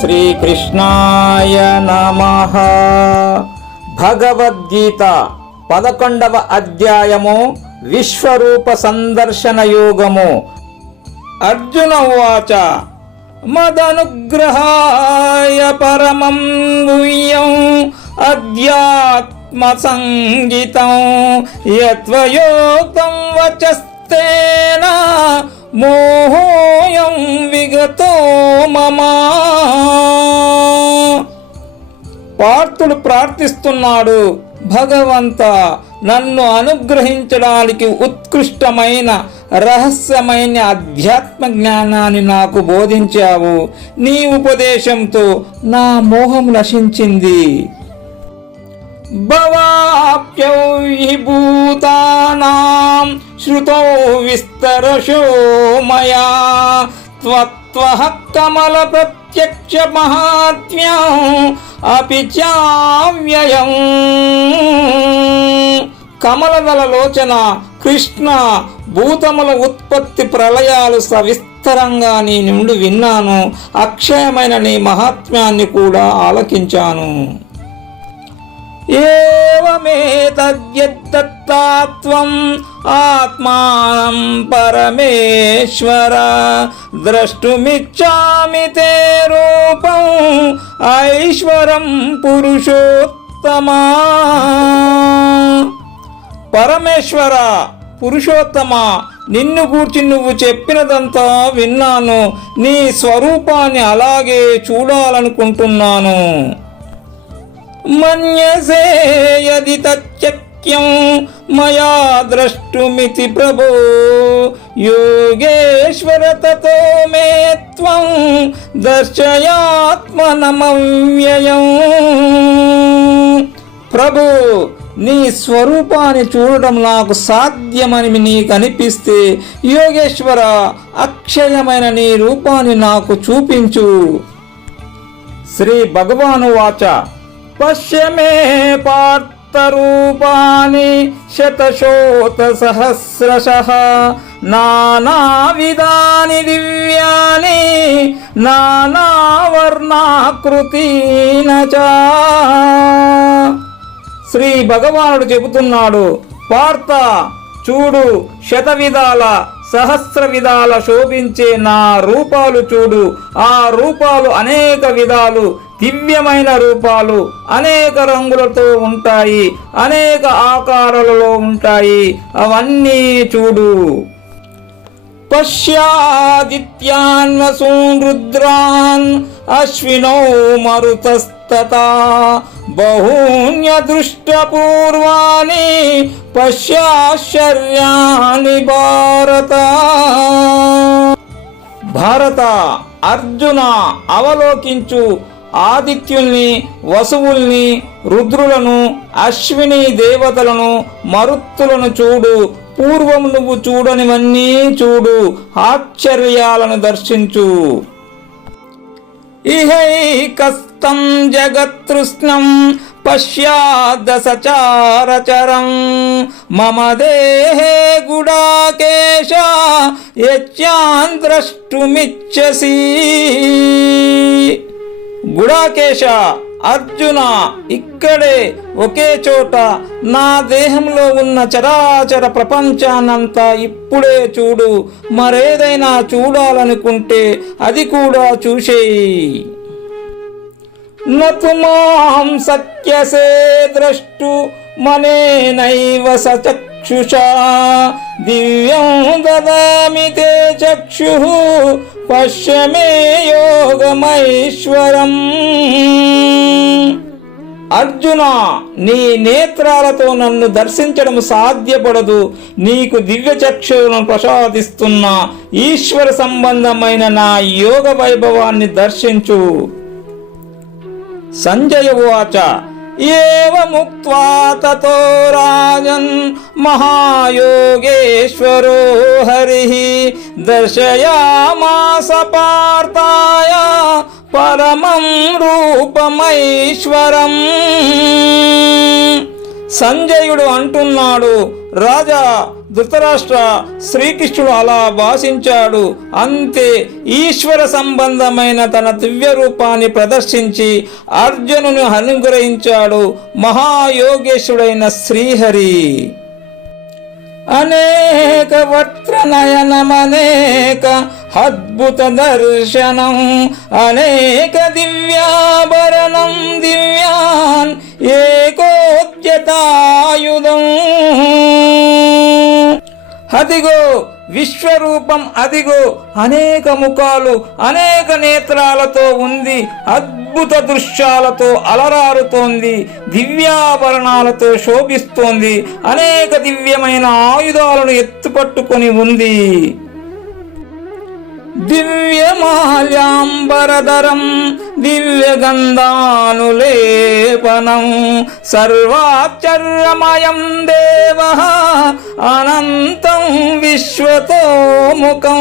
శ్రీకృష్ణాయ నమః. భగవద్గీత 11వ అధ్యాయము విశ్వరూప సందర్శన యోగము. అర్జున ఉవాచ మదనుగ్రహాయ పరమం గుహ్యం అధ్యాత్మ సంగీతం యత్వయోక్తం వచస్తేన మోహోయం విగతో మమా. పార్థుడు ప్రార్థిస్తున్నాడు, భగవంత, నన్ను అనుగ్రహించడానికి ఉత్కృష్టమైన రహస్యమైన అధ్యాత్మ జ్ఞానాన్ని నాకు బోధించావు. నీ ఉపదేశంతో నా మోహం నశించింది. భవాప్యౌ హి భూతానాం శ్రుతో విస్తరశో మయా త్వత్వః కమల ప్రత్యక్ష మహాత్మ్యం అపి చావ్యయం. కమలదళ లోచన కృష్ణ, భూతముల ఉత్పత్తి ప్రళయాలు సవిస్తరంగా నీ నుండి విన్నాను. అక్షయమైన నీ మహాత్మ్యాన్ని కూడా ఆలకించాను. ఏవమేతద్యత్తత్వం ఆత్మానం పరమేశ్వర ద్రష్టుమిచ్చామి తే రూపం ఐశ్వరం పురుషోత్తమా. పరమేశ్వర, పురుషోత్తమ, నిన్ను గూర్చి నువ్వు చెప్పినదంతా విన్నాను. నీ స్వరూపాన్ని అలాగే చూడాలనుకుంటున్నాను. మన్యసే యది తచ్చక్యం మయా ద్రష్టుమితి ప్రభో యోగేశ్వర తతో మే త్వం దర్శయాత్మనమవ్యయం. ప్రభు, నీ స్వరూపాన్ని చూడడం నాకు సాధ్యమని నీకు అనిపిస్తే యోగేశ్వర, అక్షయమైన నీ రూపాన్ని నాకు చూపించు. శ్రీ భగవాను వాచ పశ్య మే పార్థ రూపాని శతశోత సహస్రశః నానావిధాని దివ్యాని నానావర్ణాకృతీన చ. శ్రీ భగవానుడు చెబుతున్నాడు, పార్థ, చూడు, శతవిధాల సహస్ర విధాల శోభించే నా రూపాలు చూడు. ఆ రూపాలు అనేక విధాలు, దివ్యమైన రూపాలు, అనేక రంగులతో ఉంటాయి, అనేక ఆకారాలలో ఉంటాయి. అవన్నీ చూడు. పశ్యాదిత్యాన్ వసూన్ రుద్రాన్ అశ్వినో మరుతస్తతా బహూన్యదృష్టపూర్వాణి పశ్యాశ్చర్యాణి భారత. భారత, అర్జున, అవలోకించు. ఆదిత్యుల్ని, వసువుల్ని, రుద్రులను, అశ్విని దేవతలను, మరుత్తులను చూడు. పూర్వం నువ్వు చూడనివన్నీ చూడు. ఆశ్చర్యాలను దర్శించు. ఇహైకస్తం జగత్తృష్ణం పశ్యాద సచారచరం మమ దేహే గుడాకేశ యచ్యాన్ ద్రష్టుమిచ్చసి. గుడాకేశ, అర్జున, ఇక్కడే ఒకే చోట నా దేహంలో ఉన్న చరాచర ప్రపంచాన్నంతా ఇప్పుడే చూడు. మరేదైనా చూడాలనుకుంటే అది కూడా చూసేయి. నతు మాం సత్యసే ద్రష్టు మనేనైవ సచక్షుషా దివ్యం దదామి తే చక్షుః పశ్య మే యోగమైశ్వరం. అర్జున, నీ నేత్రాలతో నన్ను దర్శించడం సాధ్యపడదు. నీకు దివ్య చక్షులను ప్రసాదిస్తున్న ఈశ్వర సంబంధమైన నా యోగ వైభవాన్ని దర్శించు. సంజయ ఉవాచ ఏవముక్త్వా తతో రాజన్ మహాయోగేశ్వరో హరిః దర్శయామాస పార్థాయ పరమం రూపమైశ్వరం. సంజయుడు అంటున్నాడు, రాజా, ధృతరాష్ట్ర, శ్రీకృష్ణుడు అలా భాషించాడు. అంతే ఈశ్వర సంబంధమైన తన దివ్య రూపాన్ని ప్రదర్శించి అర్జునుని అనుగ్రహించాడు మహాయోగేశ్వరుడైన శ్రీహరి. అనేక వక్త్ర నయనమనేక అద్భుత దర్శనం అనేక దివ్యాభరణం దివ్యాన్ ఏకోద్యతాయుధం. అదిగో విశ్వరూపం, అదిగో అనేక ముఖాలు అనేక నేత్రాలతో ఉంది, అద్భుత దృశ్యాలతో అలరారుతోంది, దివ్యాభరణాలతో శోభిస్తోంది, అనేక దివ్యమైన ఆయుధాలను ఎత్తుపట్టుకొని ఉంది. దివ్యమాల్యాంబరధరం దివ్యగంధానులేపనం సర్వాచర్యమయం దేవ అనంతం విశ్వతోముఖం.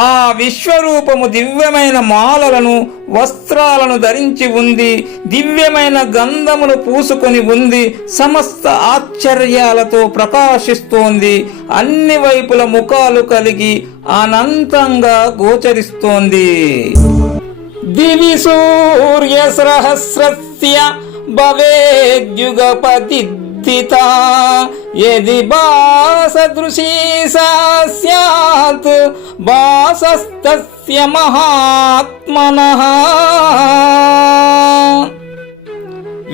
ఆ విశ్వరూపము దివ్యమైన మాలలను వస్త్రాలను ధరించి ఉంది, దివ్యమైన గంధమును పూసుకొని ఉంది, సమస్త ఆశ్చర్యాలతో ప్రకాశిస్తోంది, అన్ని వైపుల ముఖాలు కలిగి అనంతంగా గోచరిస్తోంది. దివి సూర్య సహస్రస్య భవేద్యుగపతి యది భాసదృశీ స్యాత్ భాసస్తస్య మహాత్మనః.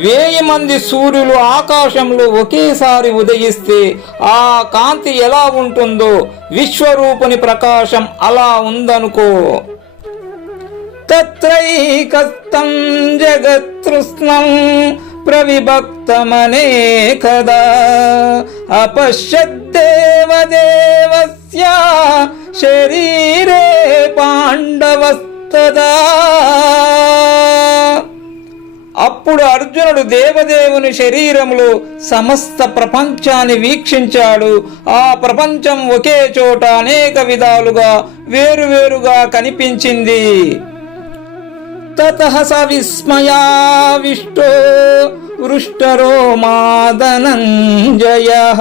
1000 మంది సూర్యులు ఆకాశంలో ఒకేసారి ఉదయిస్తే ఆ కాంతి ఎలా ఉంటుందో విశ్వరూపుని ప్రకాశం అలా ఉందనుకో. తత్రైకస్తం జగత్కృష్ణం ప్రవిభక్తమనేకదా అపశ్యద్దేవదేవస్య శరీరే పాండవస్తదా. అప్పుడు అర్జునుడు దేవదేవుని శరీరంలో సమస్త ప్రపంచాన్ని వీక్షించాడు. ఆ ప్రపంచం ఒకే చోట అనేక విధాలుగా వేరువేరుగా కనిపించింది. తతః స విస్మయావిష్టో వృష్టరోమా ధనంజయః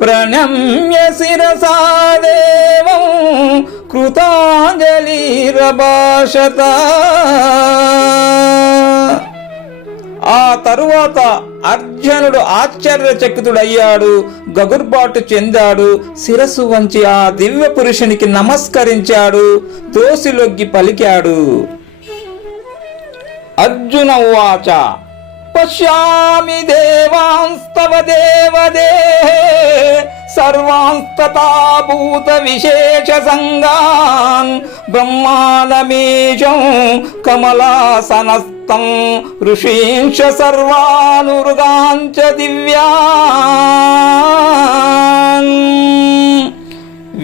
ప్రణమ్య శిరసా దేవం కృతాంజలిరభాషత. ఆ తరువాత అర్జునుడు ఆశ్చర్యచకితుడయ్యాడు, గగుర్బాటు చెందాడు, శిరస్సు వంచి ఆ దివ్య పురుషునికి నమస్కరించాడు, దోసిలొగ్గి పలికాడు. అర్జున ఉవాచ పశ్యామి దేవాంస్తవ దేవదేహే సర్వాంస్తతా భూత విశేష సంగాన్ బ్రహ్మాండమీశం కమలాసనస్థం ఋషీంశ సర్వానురుగాంచ దివ్యాన్.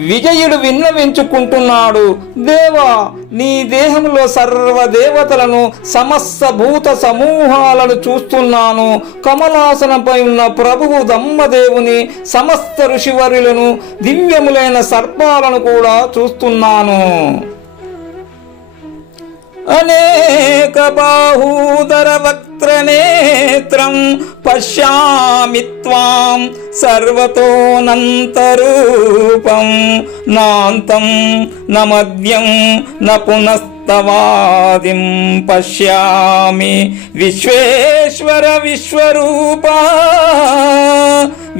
విజయుడు విన్నవించుకుంటున్నాడు, దేవా, నీ దేహంలో సర్వదేవతలను సమస్త భూత సమూహాలను చూస్తున్నాను. కమలాసనంపై ఉన్న ప్రభువు బ్రహ్మదేవుని సమస్త ఋషివర్యులను దివ్యములైన సర్పాలను కూడా చూస్తున్నాను. అనేక బాహూదర వక్త్రనేత్రం పశ్యామి త్వాం సర్వతోనంతరూపం నాంతం న మధ్యం న పునస్తవాదిం పశ్యామి విశ్వేశ్వర విశ్వరూపా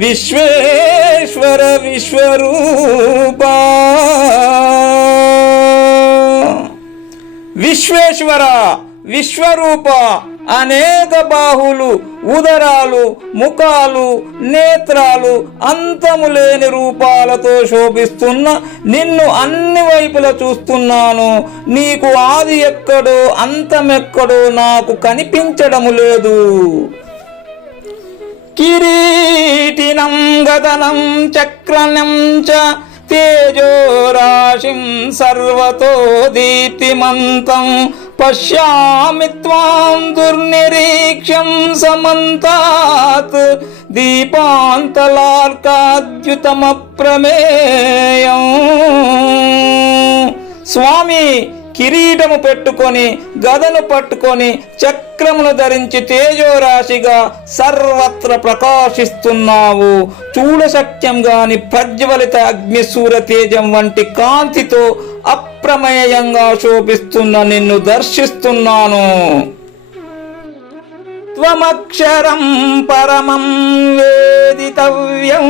విశ్వేశ్వర విశ్వరూపా. విశ్వేశ్వర విశ్వరూప, అనేక బాహులు, ఉదరాలు, ముఖాలు, నేత్రాలు, అంతము లేని రూపాలతో శోభిస్తున్న నిన్ను అన్ని వైపులా చూస్తున్నాను. నీకు ఆది ఎక్కడో అంతమెక్కడో నాకు కనిపించడము లేదు. కిరీటినం గదనం చక్రనం చ తేజోరాశిం సర్వతో దీప్తిమంతం పశ్యామి త్వాం దుర్నిరీక్ష్యం సమంతాత్ దీపాంతలార్కాద్యుతమప్రమేయం. స్వామి, కిరీటము పెట్టుకొని గదను పట్టుకొని చక్రమును ధరించి తేజోరాశిగా సర్వత్ర ప్రకాశిస్తున్నావు. చూడశక్యం గాని ప్రజ్వలిత అగ్నిశూర తేజం వంటి కాంతితో అప్రమేయంగా శోభిస్తున్న నిన్ను దర్శిస్తున్నాను. త్వమక్షరం పరమం వేదితవ్యం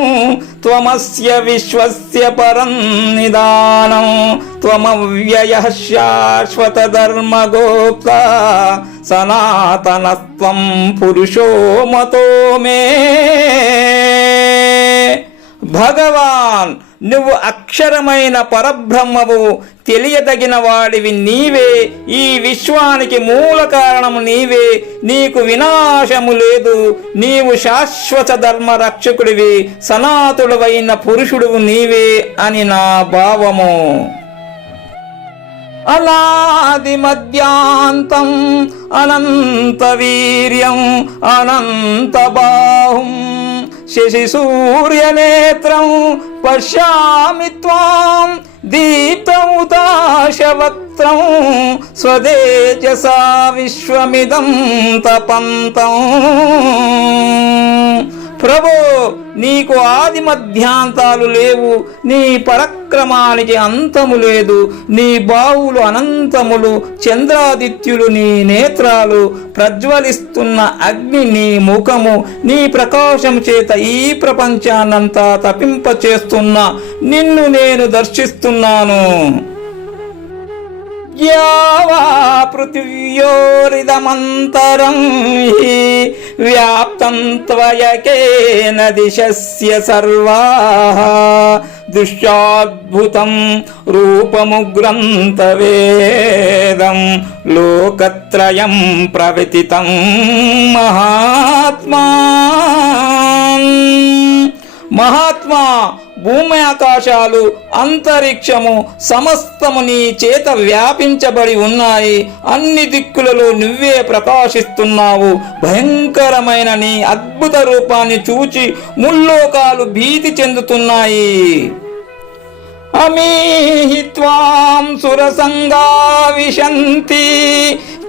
త్వమస్య విశ్వస్య పరం నిదానం త్వమవ్యయః శాశ్వత ధర్మగోప్త సనాతనత్వం పురుషో మతో మే. భగవాన్, నువ్వు అక్షరమైన పరబ్రహ్మవు, తెలియదగిన వాడివి నీవే. ఈ విశ్వానికి మూల కారణము నీవే. నీకు వినాశము లేదు. నీవు శాశ్వత ధర్మ రక్షకుడివి, సనాతుడవైన పురుషుడువు నీవే అని నా భావము. అనాది మధ్యాంతం అనంత వీర్యం అనంత బాహుం శశి సూర్యనేత్రం పశ్యామి త్వాం దీప్తముదాశవక్త్రం స్వదేజసా విశ్వమిదం తపంతం. ప్రభో, నీకు ఆది మధ్యాంతాలు లేవు. నీ పరక్రమానికి అంతము లేదు. నీ బాహువులు అనంతములు, చంద్రాదిత్యులు నీ నేత్రాలు, ప్రజ్వలిస్తున్న అగ్ని నీ ముఖము. నీ ప్రకాశం చేత ఈ ప్రపంచాన్నంతా తపింపచేస్తున్న నిన్ను నేను దర్శిస్తున్నాను. యావా పృథివ్యోరిదమంతరం హి వ్యాప్తం త్వయకేన దిశస్య సర్వాః దృశ్యాద్భుతం రూపముగ్రంథవేదం లోకత్రయం ప్రవితితం మహాత్మా. మహాత్మా, భూమి ఆకాశాలు అంతరిక్షము సమస్తము నీ చేత వ్యాపించబడి ఉన్నాయి. అన్ని దిక్కులలో నువ్వే ప్రకాశిస్తున్నావు. భయంకరమైన నీ అద్భుత రూపాన్ని చూచి ముల్లోకాలు భీతి చెందుతున్నాయి. అమీహి త్వాం సురసంగా విశంతి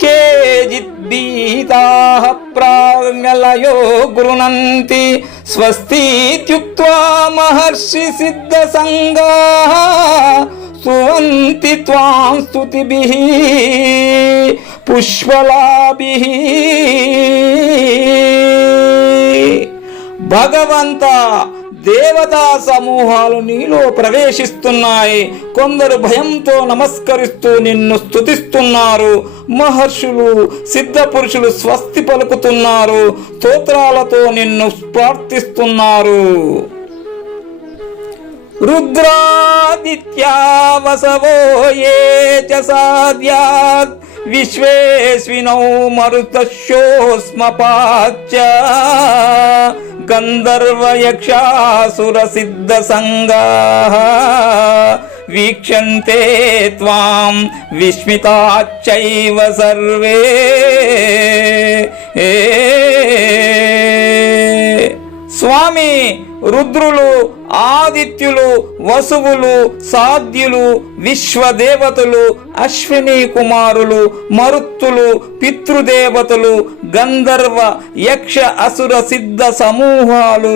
కేజిద్భీతాః ప్రాజ్ఞలయో గృణంతి స్వస్తిత్యుక్త్వా మహర్షి సిద్ధ సంగాః సువంతి త్వాం స్తుతిభిః పుష్పలాభిః. భగవంతా, దేవతా సమూహాలు నీలో ప్రవేశిస్తున్నాయి. కొందరు భయంతో నమస్కరిస్తూ నిన్ను స్తుతిస్తున్నారు. మహర్షులు, సిద్ధ పురుషులు స్వస్తి పలుకుతున్నారు. స్తోత్రాలతో నిన్ను ప్రార్థిస్తున్నారు. రుద్రాదిత్యా వసవో ఏ చ సాద్యాత్ విశ్వేస్వినౌ మరుతశోస్మపాచ్చ గంధర్వ యక్షాసుర సిద్ధ సంగాః వీక్షంతే త్వాం విస్మితాశ్చైవ సర్వే. స్వామి, రుద్రులు, ఆదిత్యులు, వసువులు, సాధ్యులు, విశ్వదేవతలు, అశ్విని కుమారులు, మరుత్తులు, పితృదేవతలు, గంధర్వ యక్ష అసుర సిద్ధ సమూహాలు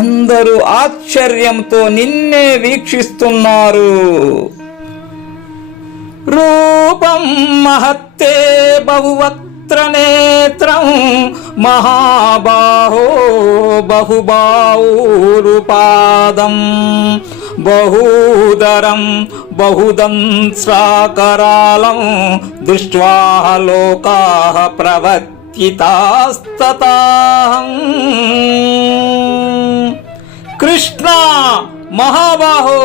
అందరూ ఆశ్చర్యంతో నిన్నే వీక్షిస్తున్నారు. రూపం మహత్తే బహువక్త్రనేత్రం మహాబాహో బహుబాహురుపాదం బహూదరం బహుదంస్రాకరాళం దృష్ట్వా లోకాః ప్రవత్యితాస్తతాహం. కృష్ణ, మహాబాహో,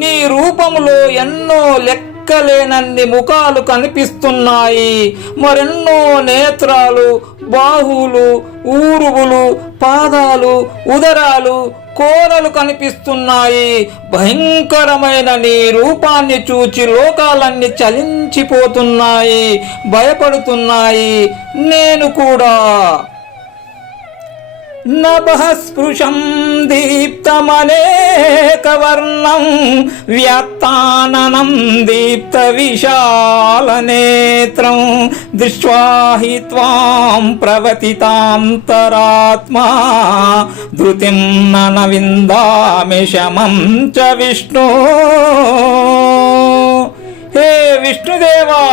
నీ రూపములో ఎన్నో లెక్కలేనన్ని ముఖాలు కనిపిస్తున్నాయి. మరెన్నో నేత్రాలు, బాహువులు, ఊరువులు, పాదాలు, ఉదరాలు, కోరలు కనిపిస్తున్నాయి. భయంకరమైన నీ రూపాన్ని చూచి లోకాలన్నీ చలించిపోతున్నాయి, భయపడుతున్నాయి. నేను కూడా. నభః స్పృశం దీప్తమనేకవర్ణం వ్యాత్తాననం దీప్త విశాలనేత్రం దృష్ట్వా హి త్వాం ప్రవతితాంతరాత్మా ధృతిం న విందామి శమం చ విష్ణు. హే విష్ణుదేవా,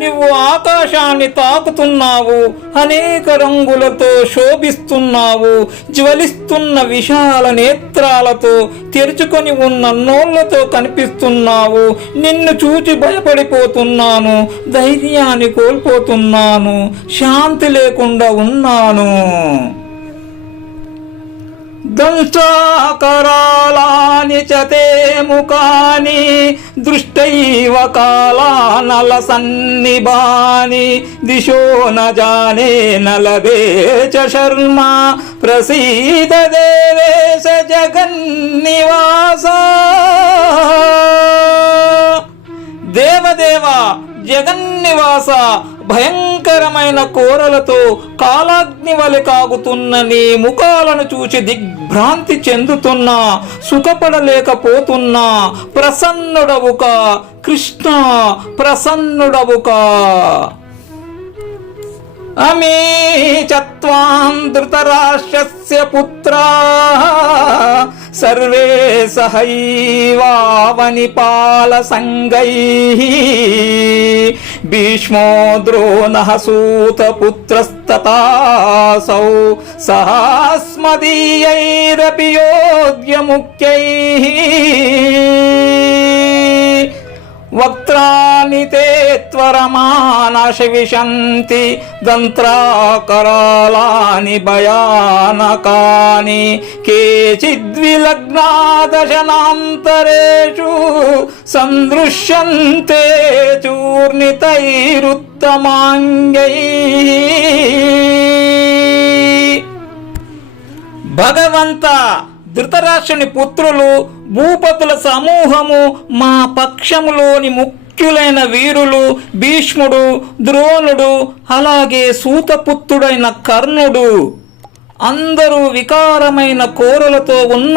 నువ్వు ఆకాశాన్ని తాకుతున్నావు, అనేక రంగులతో శోభిస్తున్నావు, జ్వలిస్తున్న విశాల నేత్రాలతో, తెరుచుకొని ఉన్న నోళ్లతో కనిపిస్తున్నావు. నిన్ను చూచి భయపడిపోతున్నాను, ధైర్యాన్ని కోల్పోతున్నాను, శాంతి లేకుండా ఉన్నాను. దంష్ట్రాకరాళాని చ తే ముఖాని దృష్టైవ కాళానలసన్నిభాని దిశో న జానే న లభే చ శర్మా ప్రసీద దేవేశ జగన్నివాస. దేవదేవా, జగన్నివాస, భయంకరమైన కోరలతో కాలాగ్ని వలె కాగుతున్న నీ ముఖాలను చూచి దిగ్భ్రాంతి చెందుతున్నా, సుఖపడలేకపోతున్నా, ప్రసన్నుడవుకా కృష్ణ, ప్రసన్నుడవుకా. అమీ చత్వాం ధృతరాష్ట్రస్య పుత్రాః సర్వే సహైవావనిపాల సంగైః భీష్మో ద్రోణః సూతపుత్రస్తథాసౌ సహాస్మదీయైరపి యోధ్యముఖ్యైః వక్త్రాణి తే త్వరమానశ విశంతి దంత్రాకరాళాని భయానకాని కేచిద్విలగ్నా దశనాంతరేషు సందృశ్యంతే చూర్ణితైరుత్తమాంగైః. భగవంత, ధృతరాష్ట్రుని పుత్రులు, భూపతుల సమూహము, మా పక్షములోని ముఖ్యులైన వీరులు భీష్ముడు, ద్రోణుడు, అలాగే సూతపుత్రుడైన కర్ణుడు అందరూ వికారమైన కోరలతో ఉన్న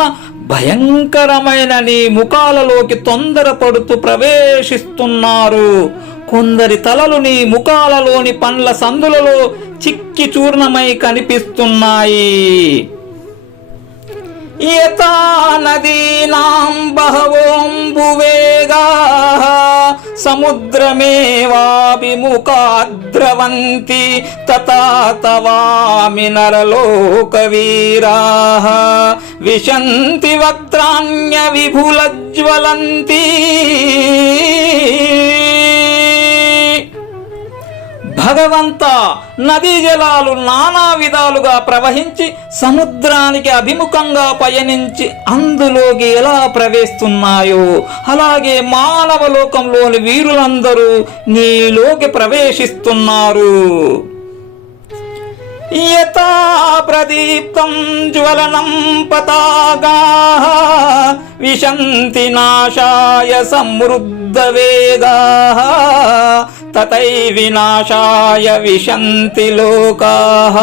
భయంకరమైన నీ ముఖాలలోకి తొందరపడుతూ ప్రవేశిస్తున్నారు. కొందరి తలలు నీ ముఖాలలోని పండ్ల సందులలో చిక్కి చూర్ణమై కనిపిస్తున్నాయి. యథా నదీనాం బహవోంబువేగాః సముద్రమేవాభిముఖాద్రవంతి తథా తవామి నరలోకవీరాః విశంతి వక్త్రాణ్య విభులజ్వలంతి. భగవంత, నదీ జలాలు నానా విధాలుగా ప్రవహించి సముద్రానికి అభిముఖంగా పయనించి అందులోకి ఎలా ప్రవేశిస్తున్నాయో అలాగే మానవ లోకంలోని వీరులందరూ నీలోకి ప్రవేశిస్తున్నారు. యథా ప్రదీప్తం జ్వలనం పతాకాః విశంతి నాశాయ సమృద్ధవేగాః తథైవ వినాశాయ విశంతి లోకాః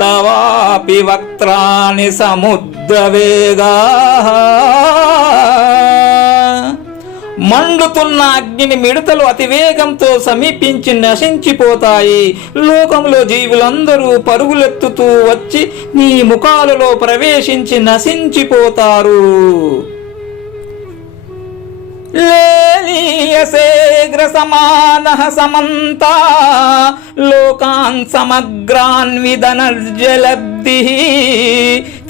తవాపి వక్త్రాణి సముద్రవేగాః. మండుతున్న అగ్ని మిడతలు అతివేగంతో సమీపించి నశించిపోతాయి. లోకంలో జీవులందరూ పరుగులెత్తుతూ వచ్చి నీ ముఖాలలో ప్రవేశించి నశించిపోతారు. లేలీయసేగ్ర సమానః సమంతా లోకాన్ సమగ్రాన్ విదనర్జలబ్ధిః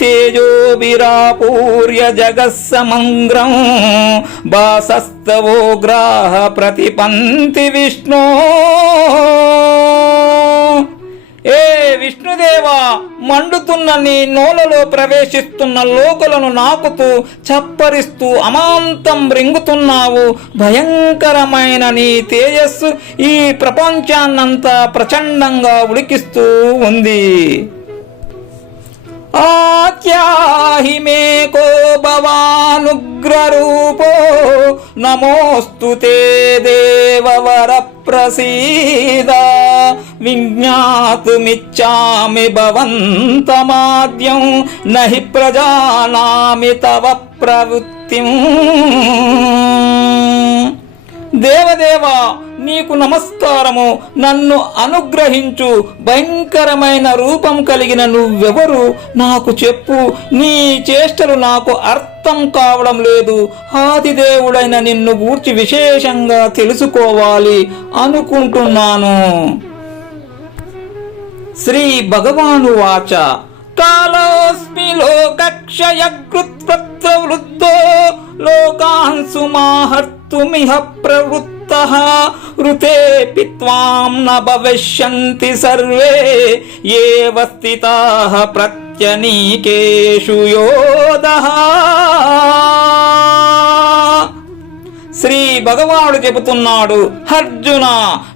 తేజోభిరాపూర్య జగస్సమంగ్రం భాసస్తవోగ్రాః ప్రతిపంతి విష్ణో. ఏ విష్ణుదేవా, మండుతున్న నీ నోలలో ప్రవేశిస్తున్న లోకులను నాకుతూ చప్పరిస్తూ అమాంతం రింగుతున్నావు. భయంకరమైన నీ తేజస్సు ఈ ప్రపంచాన్నంతా ప్రచండంగా ఉడికిస్తూ ఉంది. ఆత్యాహి మే కో భవానుగ్రరూపో నమోస్తు తే దేవవర ప్రసీద విజ్ఞాతుమిచ్చామి భవంతమాద్యం నహి ప్రజానామి తవ ప్రవృత్తిం. దేవదేవా, నీకు నమస్కారము. నన్ను అనుగ్రహించు. భయంకరమైన రూపం కలిగిన నువ్వెవరు నాకు చెప్పు. నీ చేష్టలు నాకు అర్థం కావడం లేదు. ఆదిదేవుడైన నిన్ను గూర్చి విశేషంగా తెలుసుకోవాలి అనుకుంటున్నాను. శ్రీ భగవాను వాచ కాలోస్మి లోకక్షయకృత్ప్రవృద్ధో లోకాన్ సుమాహర్తుమిహ ప్రవృత్తః ఋతేపి త్వాం న భవిష్యంతి సర్వే ఏవ స్థితాః ప్రత్యనీకేషు యోధః. శ్రీ భగవానుడు చెబుతున్నాడు, అర్జున,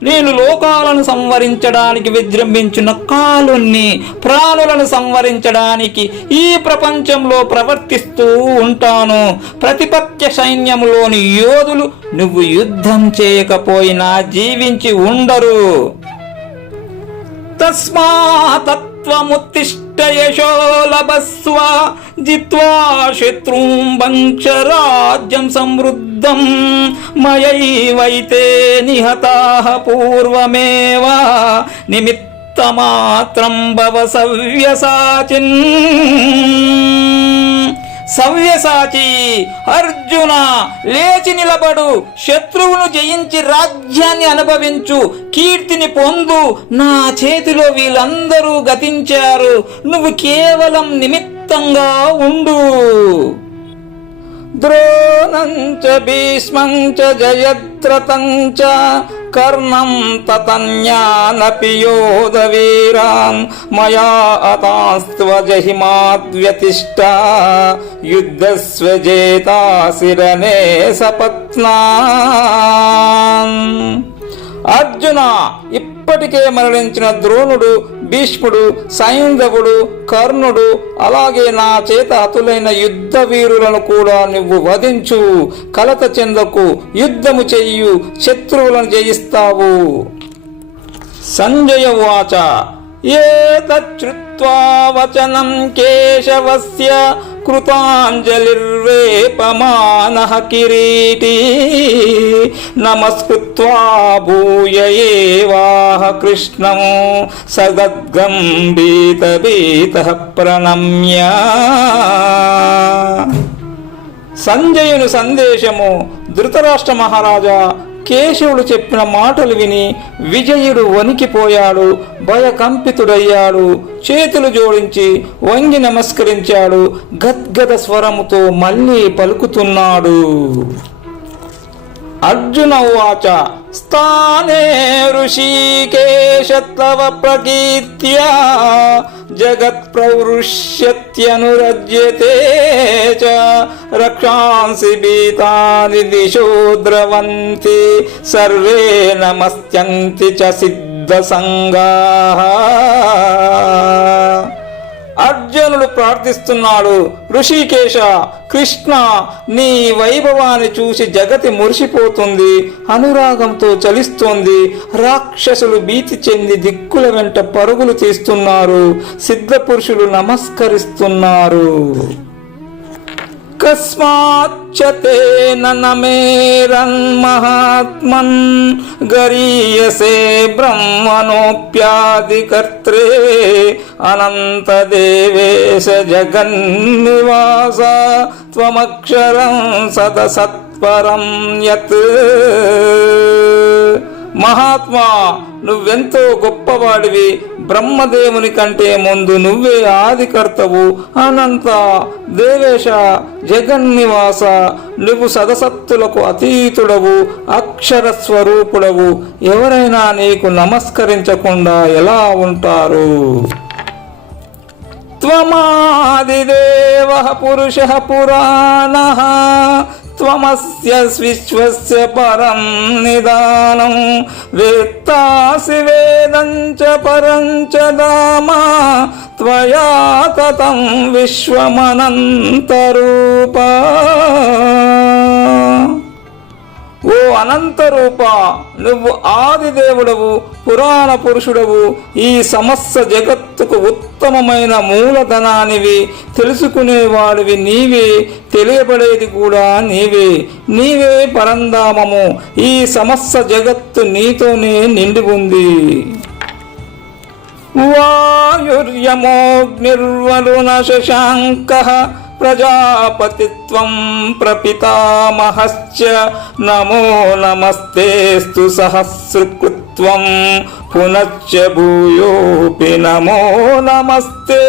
నేను లోకాలను సంవరించడానికి విజృంభించిన కాలుణ్ణి, ప్రాణులను సంవరించడానికి ఈ ప్రపంచంలో ప్రవర్తిస్తూ ఉంటాను. ప్రతిపత్య సైన్యములోని యోధులు నువ్వు యుద్ధం చేయకపోయినా జీవించి ఉండరు. తస్మాతత్వముత్తిష్ట యశో లభస్వ జిత్వా శత్రుం వంక్ష రాజ్యం సమృద్ధం మయైవైతే నిహతాః పూర్వమేవ నిమిత్తమాత్రం భవ సవ్యసాచిన్. సవ్యసాచి, అర్జున, లేచి నిలబడు. శత్రువును జయించి రాజ్యాన్ని అనుభవించు, కీర్తిని పొందు. నా చేతిలో వీళ్ళందరూ గతించారు. నువ్వు కేవలం నిమిత్తంగా ఉండు. ద్రోణంచ భీష్మంచ జయద్రథంచ కర్ణం తతన్యానపి యోధవీరాన్ మయా అతాస్త్వజహిమాద్వ్యతిష్ట యుద్ధస్వజేతాసిరనే సపత్నాన్. అర్జున, ఇప్పటికే మరణించిన ద్రోణుడు, భీష్ముడు, సైంధవుడు, కర్ణుడు, అలాగే నా చేత హతులైన యుద్ధ వీరులను కూడా నువ్వు వధించు. కలత చెందకు, యుద్ధము చెయ్యు, శత్రువులను జయిస్తావు. సంజయ ఉవాచ ఏతచ్చుత్వా వచనం కేశవస్య కృతాంజలిర్వేపమానః కిరీటీ నమస్కృత్వా భూయ ఏవాహ కృష్ణం సగద్గంభీతభీతః ప్రణమ్య. సంజయుని సందేశము. ధృతరాష్ట్ర మహారాజా, కేశవుడు చెప్పిన మాటలు విని విజయుడు వణికిపోయాడు, భయకంపితుడయ్యాడు. చేతులు జోడించి వంగి నమస్కరించాడు. గద్గద స్వరముతో మళ్ళీ పలుకుతున్నాడు. అర్జున ఉవాచ స్థానే ఋషికేశ తవ ప్రకీర్త్యా జగత్ ప్రవృష్యత్యనురజ్యతే చ రక్షాంసి భీతాని దిశో ద్రవంతి సర్వే నమస్యంతి చ సిద్ధ సంగాః. అర్జునుడు ప్రార్థిస్తున్నాడు, ఋషికేశ, కృష్ణ, నీ వైభవాన్ని చూసి జగతి మురిసిపోతుంది, అనురాగంతో చలిస్తోంది. రాక్షసులు భీతి చెంది దిక్కుల వెంట పరుగులు తీస్తున్నారు, సిద్ధ పురుషులు నమస్కరిస్తున్నారు. కస్మాచ్చతేన నమేరన్మహాత్మన్ గరీయసే బ్రహ్మణోప్యాదికర్త్రే అనంత దేవేశ జగన్నివాస త్వమక్షరం సతసత్పరం యత్. మహాత్మా, నువ్వెంతో గొప్పవాడివి. బ్రహ్మదేవుని కంటే ముందు నువ్వే ఆదికర్తవు. అనంత దేవేశ, జగన్నివాస, నువ్వు సదసత్తులకు అతీతుడవు, అక్షర స్వరూపుడవు. ఎవరైనా నీకు నమస్కరించకుండా ఎలా ఉంటారు? త్వమాదిదేవః పురుషః పురాణః త్వమస్య విశ్వస్య పరం నిదానం వేత్తాసి వేదం చ పరం చ ధామ త్వయా తతం విశ్వమనంతరూప. ఓ అనంతరూప, నువ్వు ఆదిదేవుడవు, పురాణ పురుషుడవు, ఈ సమస్త జగత్తుకు ఉత్తమమైన మూలధనానివి, తెలుసుకునేవాడివి నీవే, తెలియబడేది కూడా నీవే. నీవే పరంధామము. ఈ సమస్త జగత్తు నీతోనే నిండి ఉంది. వాయుర్యమోగ్నిర్వరుణ శశాంకః ప్రజాపతిత్వం ప్రపితామహశ్చ నమో నమస్తేస్తు సహస్రకృత్వం పునశ్చ భూయోపి నమో నమస్తే.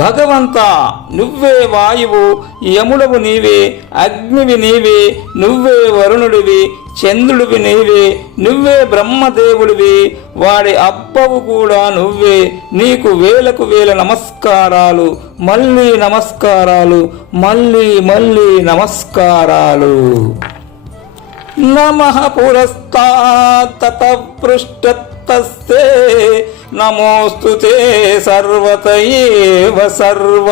భగవంతా, నువ్వే వాయువు, యముడవు నీవే, అగ్నివి నీవే, నువ్వే వరుణుడివి, చంద్రుడివి నీవే, నువ్వే బ్రహ్మదేవుడివి, వాడి అబ్బవు కూడా నువ్వే. నీకు వేలకు వేల నమస్కారాలు, మళ్ళీ నమస్కారాలు, మళ్ళీ మళ్ళీ నమస్కారాలు. నమః పురస్తాత్ తతః పృష్ఠతస్తే నమోస్తుతే సర్వత ఏవ సర్వ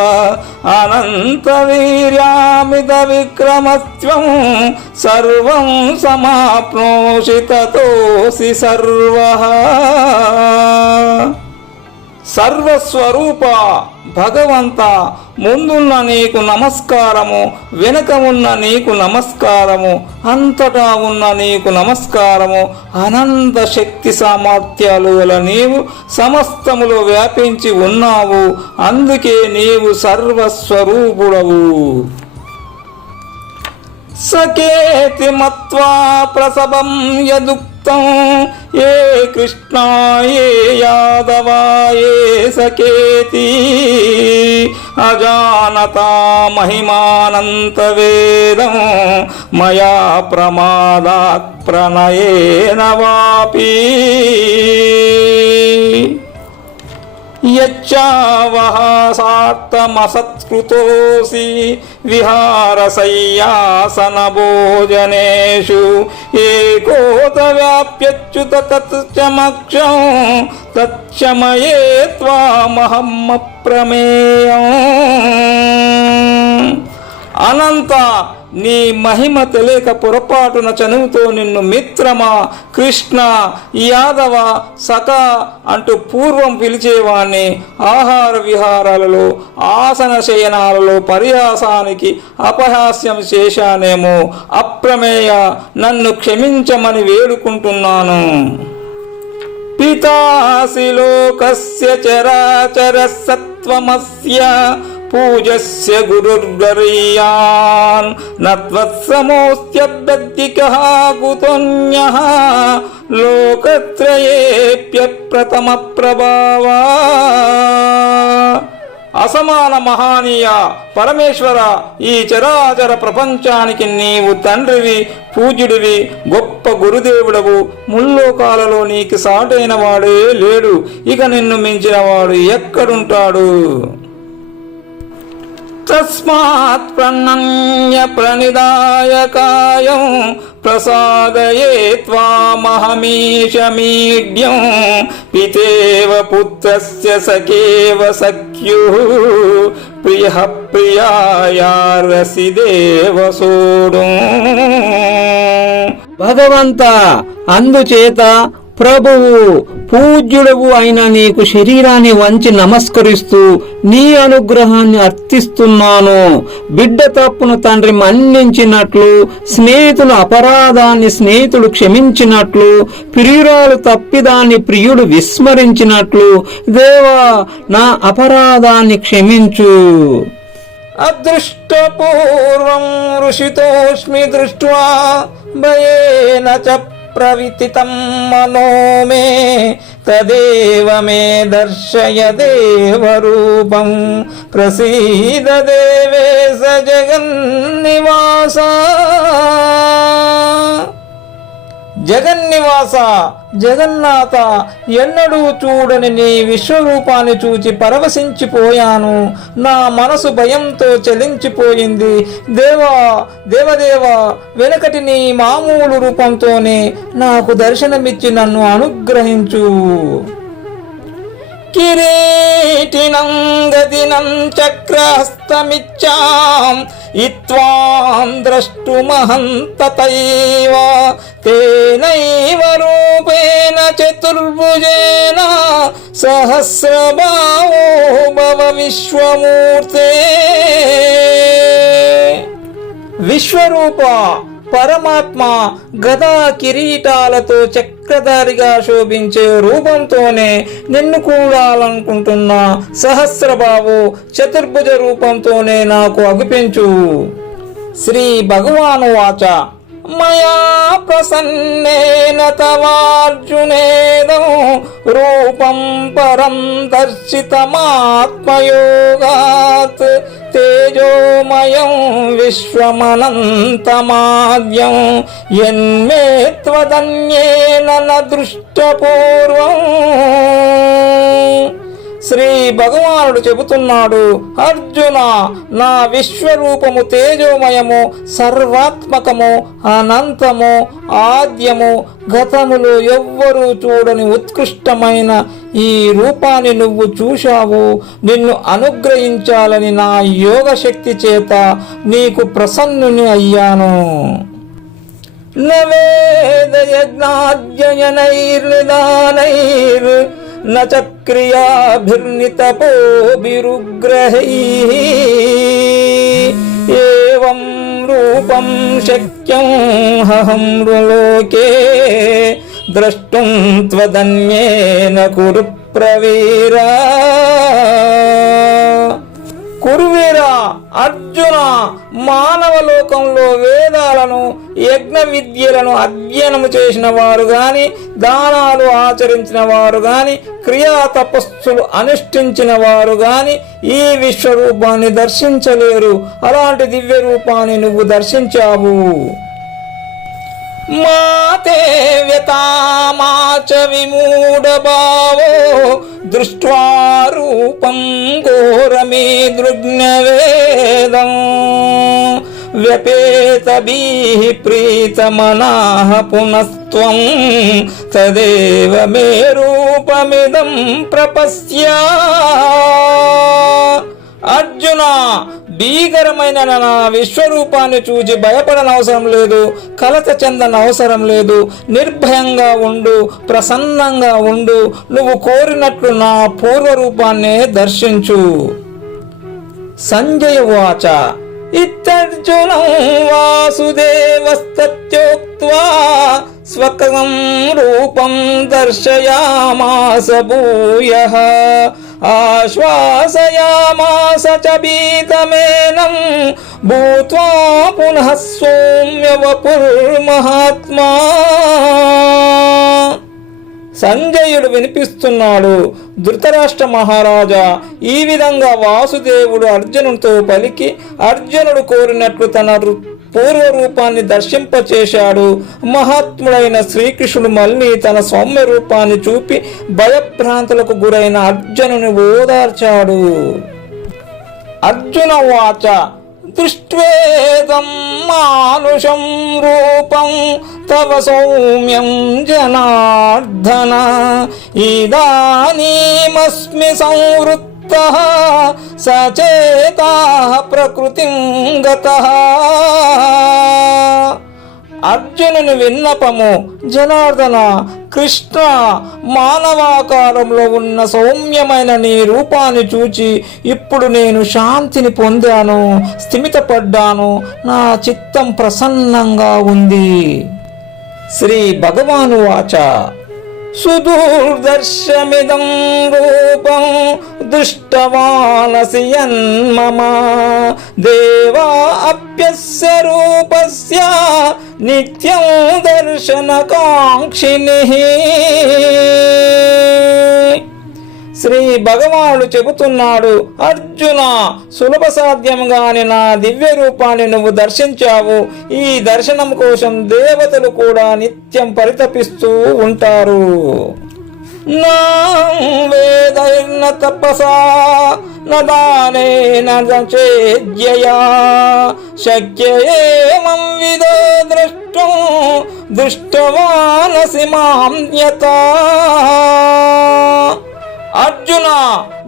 అనంత వీర్యామిత విక్రమత్వం సర్వం సమాప్నోషి తతోసి సర్వః. సర్వస్వరూప భగవంత, ముందున్న నీకు నమస్కారము, వెనుక ఉన్న నీకు నమస్కారము, అంతటా ఉన్న నీకు నమస్కారము. అనంత శక్తి సామర్థ్యాలు గల నీవు సమస్తములో వ్యాపించి ఉన్నావు, అందుకే నీవు సర్వస్వరూపుడవు. సకేతి మత్వా ప్రసవం యదుక్తం ఏ కృష్ణా ఏ యాదవా ఏ సకేతి అజానతా మహిమానంత వేదం మయా ప్రమాదాత్ ప్రణయేన వాపి. యచ్చావహాసార్థమసత్కృతోసి విహారశయ్యాసన భోజనేషు ఏకోత వ్యాప్యచ్యుత తచ్చమక్షం తచ్చమయే త్వామహమప్రమేయం. అనంత, నీ మహిమ తెలియక పొరపాటున చనువుతో నిన్ను మిత్రమా, కృష్ణ, యాదవ, సఖ అంటూ పూర్వం పిలిచేవాణ్ణి. ఆహార విహారాలలో, ఆసన శయనాలలో పరిహాసానికి అపహాస్యం చేశానేమో. అప్రమేయ, నన్ను క్షమించమని వేడుకుంటున్నాను. పితాసి లోకస్య చరాచర సత్వమస్య పూజస్య గురుర్గరీయాన్ నత్వత్సమోస్త్యభ్యర్థికః కుతోన్యః లోకత్రయేప్య ప్రథమ ప్రభావా. అసమాన మహానీయ పరమేశ్వర, ఈ చరాచర ప్రపంచానికి నీవు తండ్రివి, పూజ్యుడివి, గొప్ప గురుదేవుడవు. ముల్లోకాలలో నీకు సాటైన వాడే లేడు. ఇక నిన్ను మించిన వాడు ఎక్కడుంటాడు? తస్మాత్ ప్రణన్య ప్రణిదాయ కాయం ప్రసాదయే త్వామహమీశమీడ్యం పితేవ పుత్రస్య సఖేవ సఖ్యుః ప్రియః ప్రియాయార్హసి దేవ సోఢుం. భగవంత, అందుచేత ప్రభువు, పూజ్యుడవు అయిన నీకు శరీరాన్ని వంచి నమస్కరిస్తూ నీ అనుగ్రహాన్ని అర్థిస్తున్నాను. బిడ్డ తప్పును తండ్రి మన్నించినట్లు, స్నేహితుల అపరాధాన్ని స్నేహితుడు క్షమించినట్లు, ప్రియురాలు తప్పిదాన్ని ప్రియుడు విస్మరించినట్లు దేవా, నా అపరాధాన్ని క్షమించు. అదృష్టపూర్వం ఋషితోస్మి దృష్ట్వా భయేన చ ప్రవితితం మనో మే తదేవ మే దర్శయ దేవరూపం ప్రసీద దేవేశ జగన్నివాస. జగన్నివాస, జగన్నాథ, ఎన్నడూ చూడని నీ విశ్వరూపాన్ని చూచి పరవశించిపోయాను. నా మనసు భయంతో చలించిపోయింది. దేవా, దేవదేవా, వెనకటి నీ మామూలు రూపంతోనే నాకు దర్శనమిచ్చి నన్ను అనుగ్రహించు. కిరీటినం గదినం చక్రహస్తమిచ్చాం ఇత్వాం ద్రష్టుమహం తథైవ తేనైవ రూపేణ చతుర్భుజేన సహస్రబాహో భవ విశ్వమూర్తే. విశ్వరూప పరమాత్మ గదా కిరీటాలతో చక్రధారిగా శోభించే రూపంతోనే నిన్ను కూడాలనుకుంటున్నా. సహస్రబాహు చతుర్భుజ రూపంతోనే నాకు అగుపించు. శ్రీ భగవాను వాచ మయా ప్రసన్నేన తవార్జునేదం రూపం పరం దర్శితమాత్మయోగాత్ తేజోమయం విశ్వమనంతమాద్యం యన్మే త్వదన్యేన న దృష్టపూర్వం. శ్రీ భగవానుడు చెబుతున్నాడు, అర్జున, నా విశ్వరూపము తేజోమయము, సర్వాత్మకము, అనంతము, ఆద్యము, గతములో ఎవ్వరూ చూడని ఉత్కృష్టమైన ఈ రూపాన్ని నువ్వు చూశావు. నిన్ను అనుగ్రహించాలని నా యోగ శక్తి చేత నీకు ప్రసన్నుని అయ్యాను. నవేదయజ్ఞాద్యయనైర్నిదానైర్ న చక్రియాభిర్నితపోభిరుగ్రహైః ఏవం రూపం శక్యం హం లోకే ద్రష్టుం త్వదన్యేన కురు ప్రవీరా. కురువీరా అర్జున, మానవ లోకంలో వేదాలను యజ్ఞ విద్యలను అధ్యయనము చేసిన వారు గాని, దానాలు ఆచరించిన వారు గాని, క్రియా తపస్సులు అనుష్ఠించిన వారు గాని ఈ విశ్వరూపాన్ని దర్శించలేరు. అలాంటి దివ్య రూపాన్ని నువ్వు దర్శించావు. మాతే వ్యతామాచ విమూఢభావో దృష్ట్వా రూపం ఘోరమీదృగ్నవేదం వ్యపేతభీః ప్రీతమనాః పునస్త్వం తదేవ మే రూపమిదం ప్రపశ్య. అర్జున, భీకరమైన నా విశ్వరూపాన్ని చూచి భయపడనవసరం లేదు, కలత చెందనవసరం లేదు. నిర్భయంగా ఉండు, ప్రసన్నంగా ఉండు. నువ్వు కోరినట్లు నా పూర్వరూపాన్నే దర్శించు. సంజయ వాచ ఇత్యర్జునం వాసుదేవస్తత్యోక్త్వా స్వకం రూపం దర్శయామాస భూయః ఆశ్వాసయామాస చ భీతమేనం భూత్వా పునః సౌమ్య వపుర్మహాత్మా. సంజయుడు వినిపిస్తున్నాడు, ధృతరాష్ట్ర మహారాజా, ఈ విధంగా వాసుదేవుడు అర్జునుడితో పలికి అర్జునుడు కోరినట్లు తన పూర్వ రూపాన్ని దర్శింపచేశాడు. మహాత్ముడైన శ్రీకృష్ణుడు మళ్ళీ తన సౌమ్య రూపాన్ని చూపి భయభ్రాంతులకు గురైన అర్జునుని ఓదార్చాడు. అర్జున వాచ దృష్ట్వేదం మానుషం రూపం తవ సౌమ్యం జనార్దన ఇదానీమస్మి సంవృత్తః సచేతాః ప్రకృతిం గతః. అర్జునుని విన్నపము, జనార్దన, కృష్ణ, మానవాకారంలో ఉన్న సౌమ్యమైన నీ రూపాన్ని చూచి ఇప్పుడు నేను శాంతిని పొందాను, స్థిమితపడ్డాను, నా చిత్తం ప్రసన్నంగా ఉంది. శ్రీ భగవాను వాచ సుదూర్దర్శమిదం రూపం దృష్టవానసి యన్మమ దేవా అప్యస్య రూపస్య నిత్యం దర్శనకాంక్షిణిః. శ్రీ భగవానుడు చెబుతున్నాడు, అర్జున, సులభ సాధ్యంగాని నా దివ్య రూపాన్ని నువ్వు దర్శించావు. ఈ దర్శనం కోసం దేవతలు కూడా నిత్యం పరితపిస్తూ ఉంటారు. నా వేదైర్న తపసా న దానేన చేజ్యయా శక్య ఏవం విదో ద్రష్టం దృష్టవానసి మాం యథా. అర్జున,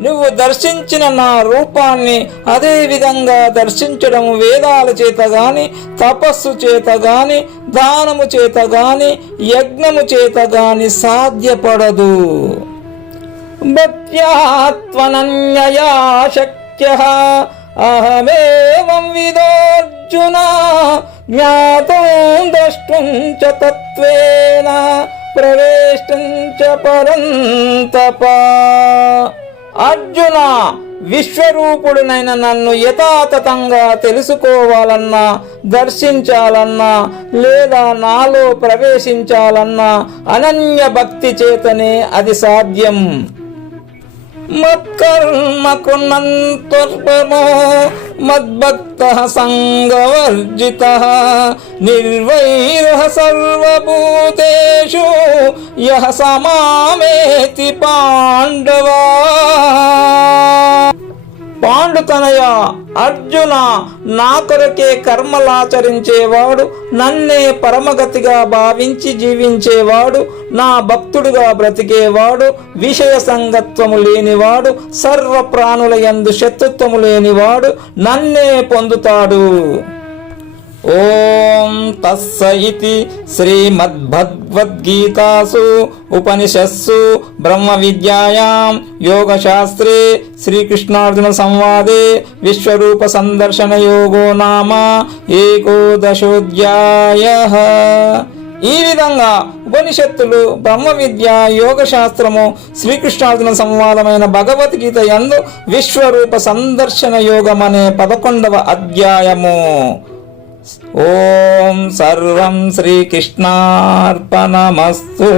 నువ్వు దర్శించిన నా రూపాన్ని అదే విధంగా దర్శించడం వేదాల చేత గాని, తపస్సు చేత గాని, దానము చేత గాని, యజ్ఞము చేత గాని సాధ్యపడదు. భక్త్యాత్మనన్యయా శక్యః అహమేవం విదోర్జున జ్ఞాతుం ద్రష్టుం చ తత్వేన ప్రవేష్టం చ పరంతప. అర్జున, విశ్వరూపుడునైన నన్ను యథాతథంగా తెలుసుకోవాలన్నా, దర్శించాలన్నా, లేదా నాలో ప్రవేశించాలన్నా అనన్య భక్తి చేతనే అది సాధ్యం. మత్కర్మ కుణంతర్పమో మద్భక్తః సంగవర్జితః నిర్వైరః సర్వభూతేషు యః సమామేతి పాండవా. పాండుతనయ అర్జున, నా కొరకే కర్మలాచరించేవాడు, నన్నే పరమగతిగా భావించి జీవించేవాడు, నా భక్తుడుగా బ్రతికేవాడు, విషయ సంగత్వము లేనివాడు, సర్వ ప్రాణుల యందు శత్రుత్వము లేనివాడు నన్నే పొందుతాడు. ఓం తస్స ఇతి శ్రీమద్భగవద్గీతాసు ఉపనిషత్సు బ్రహ్మ విద్యాయాం యోగశాస్త్రే శ్రీకృష్ణార్జున సంవాదే విశ్వరూప సందర్శన యోగో నామ ఏకోదశోధ్యాయః. ఈ విధంగా ఉపనిషత్తులు, బ్రహ్మ విద్య, యోగశాస్త్రము, శ్రీకృష్ణార్జున సంవాదమైన భగవద్గీత యందు విశ్వరూప సందర్శన యోగం అనే 11వ అధ్యాయము. ఓం సర్వం శ్రీకృష్ణార్పణమస్తు.